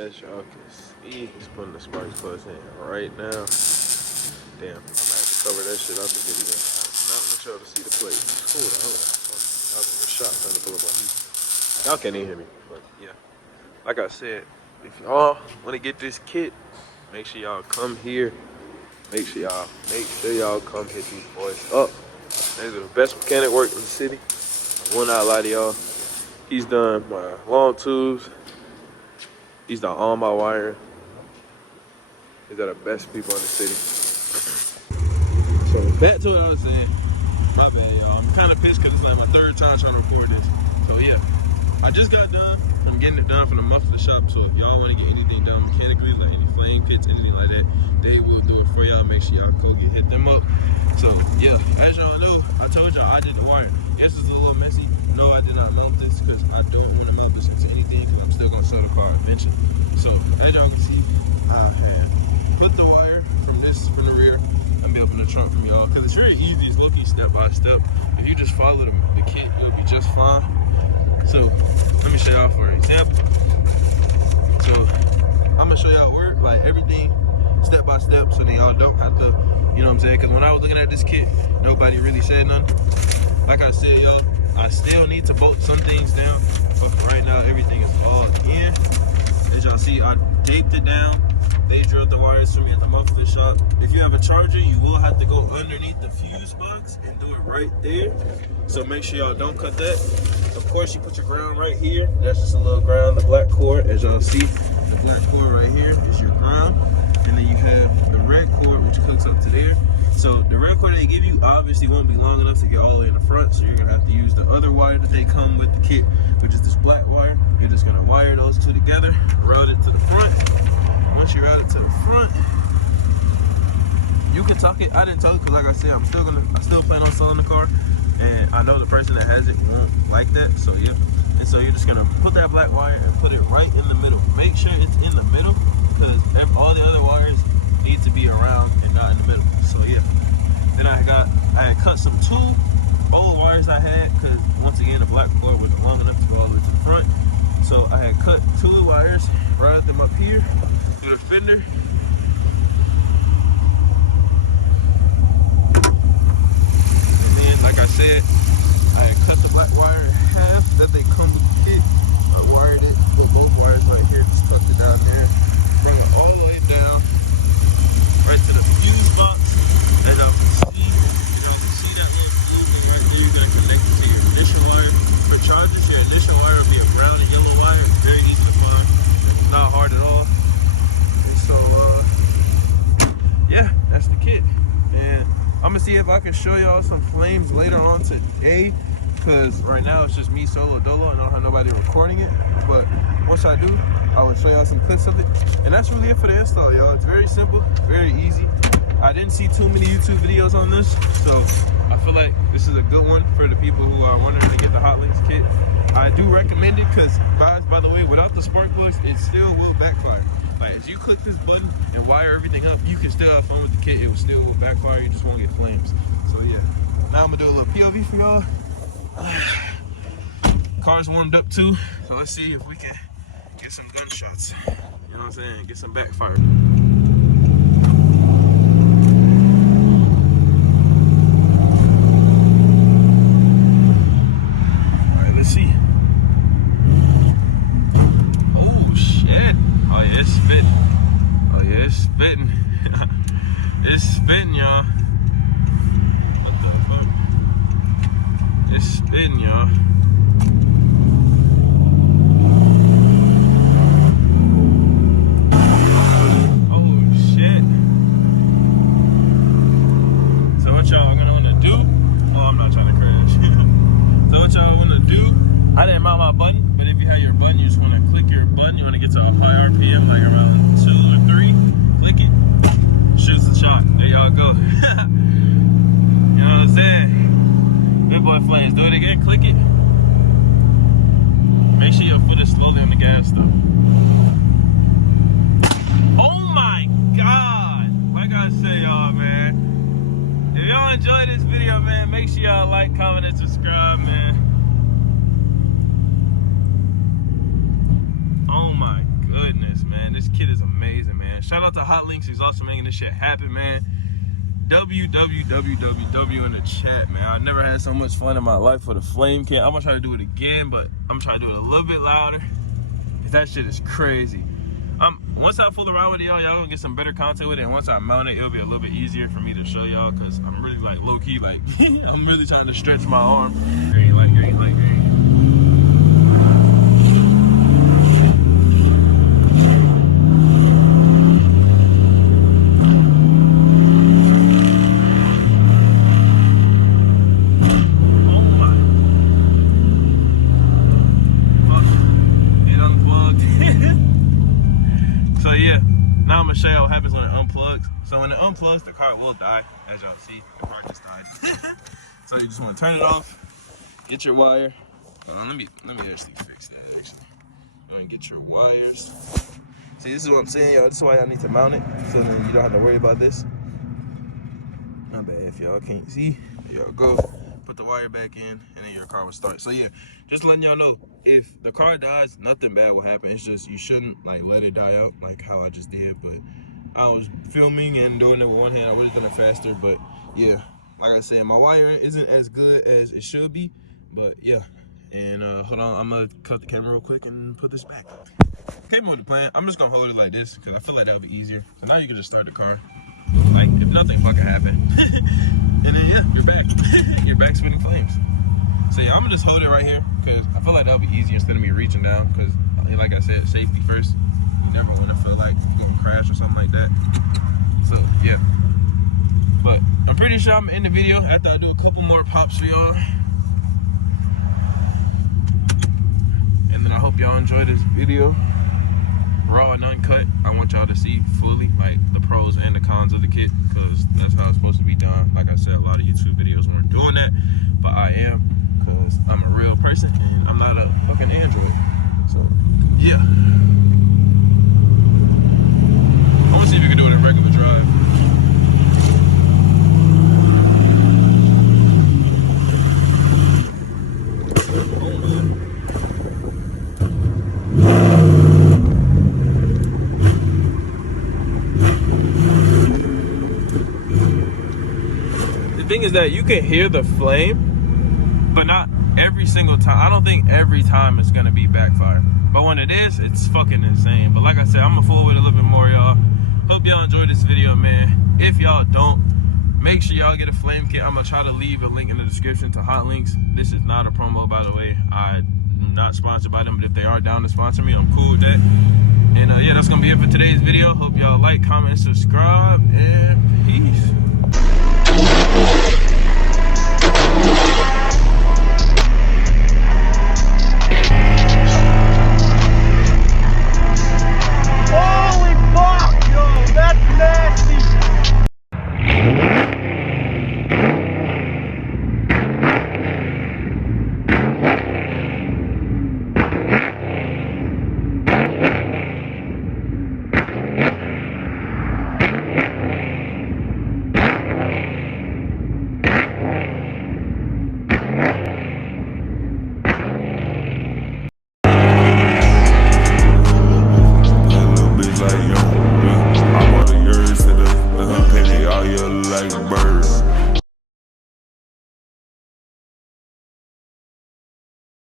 as y'all can see, he's putting the spark plugs in right now. Damn, I'm gonna have to cover that shit out the video. I not want y'all to see the plate. Hold on. Y'all gonna get shot trying to pull up on me. Y'all can't even hear me, but yeah. Like I said, if y'all want to get this kit, make sure y'all come here. Make sure y'all come hit these boys up. They're the best mechanic work in the city. I will not lie to y'all. He's done my long tubes. He's done all my wiring. These are the best people in the city. So back to what I was saying. My bad, y'all. I'm kind of pissed because it's like my third time trying to record this. So yeah, I just got done. I'm getting it done from the muffler shop. So if y'all want to get anything done mechanically, like any flame kits, anything like that, they will do it for y'all. Make sure y'all go hit them up. So yeah, as y'all know, I told y'all I did the wire. Yes, it's a little messy. No, I did not mount this because I don't want to mount this into anything because I'm still gonna sell the car eventually. So as y'all can see, I put the wire from the rear and be up in the trunk from y'all because it's really easy. It's low-key step by step. If you just follow the kit, it'll be just fine. So let me show y'all for an example. So I'm gonna show y'all work, like everything step by step, so then y'all don't have to, you know what I'm saying? Because when I was looking at this kit, nobody really said nothing. Like I said, yo, I still need to bolt some things down, but right now everything is all in. As y'all see, I taped it down. They drilled the wires for me at the muffler shop. If you have a charger, you will have to go underneath the fuse box and do it right there. So make sure y'all don't cut that. Of course, you put your ground right here. That's just a little ground, the black cord. As y'all see, the black cord right here is your ground. And then you have the red cord, which hooks up to there. So the red cord they give you obviously won't be long enough to get all the way in the front. So you're gonna have to use the other wire that they come with the kit, which is this black wire. You're just gonna wire those two together, route it to the front. Once you route it to the front, you can tuck it. I didn't tuck it because, like I said, I still plan on selling the car, and I know the person that has it won't like that. So yeah, and so you're just gonna put that black wire and put it right in the middle. Make sure it's in the middle because all the other wires need to be around and not in the middle. So yeah, then I had cut some all the wires I had because once again the black cord was long enough to go all the way to the front. So I had cut 2 of the wires, routed them up here through the fender. And then, like I said, I had cut the black wire in half that they come with the kit. I wired it, put both wires right here, just tucked it down there, bring it all the way down, right to the fuse box. As y'all can see, that fuse right there, you gotta connect it to your initial wire. For chargers, your initial wire will be a brown and yellow wire, very easy to find, not hard at all. So yeah, that's the kit, and I'm gonna see if I can show y'all some flames later on today, because right now it's just me solo dolo and I don't have nobody recording it. But once I do, I will show y'all some clips of it, and that's really it for the install, y'all. It's very simple, very easy. I didn't see too many YouTube videos on this, so I feel like this is a good one for the people who are wondering to get the Hotlicks kit. I do recommend it because, guys, by the way, without the spark plugs, it still will backfire. Like, if you click this button and wire everything up, you can still have fun with the kit. It will still backfire. You just won't get flames. So yeah. Now I'm gonna do a little POV for y'all. Car's warmed up too. So let's see if we can get some gunshots. You know what I'm saying? Get some backfire. It's spitting, y'all. It's spitting, y'all. Oh shit. So what y'all gonna wanna do? Oh, I'm not trying to crash. So what y'all wanna do? I didn't mount my button, but if you have your button, you just wanna click your button. You wanna get to a high RPM, like around 2 or 3. Click it. Shoots the shot. There y'all go. You know what I'm saying? Good boy flames. Do it again. Click it. Make sure your foot is slowly on the gas though. Oh my god! Like I say, y'all, man. If y'all enjoyed this video, man, make sure y'all like, comment, and subscribe, man. Oh my goodness, man. This kid is amazing, man. Shout out to Hotlicks. He's also making this shit happen, man. www in the chat, man. I've never had so much fun in my life with a flame kit. I'm gonna try to do it again, but I'm trying to do it a little bit louder. That shit is crazy. Once I fool around with y'all gonna get some better content with it. And once I mount it, it'll be a little bit easier for me to show y'all, because I'm really like low key, like I'm really trying to stretch my arm. Green light, green light, green. So yeah, now I'm gonna show you what happens when it unplugs. So when it unplugs, the car will die, as y'all see. The car just died. So you just want to turn it off, get your wire. Hold on, let me actually fix that. Actually, I'm gonna get your wires. See, this is what I'm saying, y'all. This is why I need to mount it, so then you don't have to worry about this. Not bad if y'all can't see. There y'all go. Put the wire back in, and then your car will start. So yeah, just letting y'all know, if the car dies, nothing bad will happen. It's just you shouldn't like let it die out like how I just did. But I was filming and doing it with one hand. I would have done it faster. But yeah, like I said, my wiring isn't as good as it should be. But yeah, and hold on, I'm gonna cut the camera real quick and put this back. Came up with the plan. I'm just gonna hold it like this because I feel like that'll be easier. So now you can just start the car. Like if nothing fucking happened. And then yeah, you're back. You're back spitting flames. So yeah, I'm gonna just hold it right here because I feel like that'll be easier instead of me reaching down, because like I said, safety first. You never wanna feel like you're gonna crash or something like that. So yeah. But I'm pretty sure I'm gonna end the video after I do a couple more pops for y'all. And then I hope y'all enjoy this video. Raw and uncut. I want y'all to see fully like the pros and the cons of the kit, because that's how it's supposed to be done. Like I said, a lot of YouTube videos weren't doing that, but I am, because I'm a real person. I'm not a fucking Android. So yeah, I want to see if you can do it in regular drive. The thing is that you can hear the flame, but not every single time. I don't think every time it's gonna be backfire, but when it is, it's fucking insane. But like I said, I'm gonna forward a little bit more, y'all. Hope y'all enjoyed this video, man. If y'all don't, make sure y'all get a flame kit. I'm gonna try to leave a link in the description to Hotlicks. This is not a promo, by the way. I'm not sponsored by them, but if they are down to sponsor me, I'm cool with that. And yeah, that's gonna be it for today's video. Hope y'all like, comment, subscribe, and peace.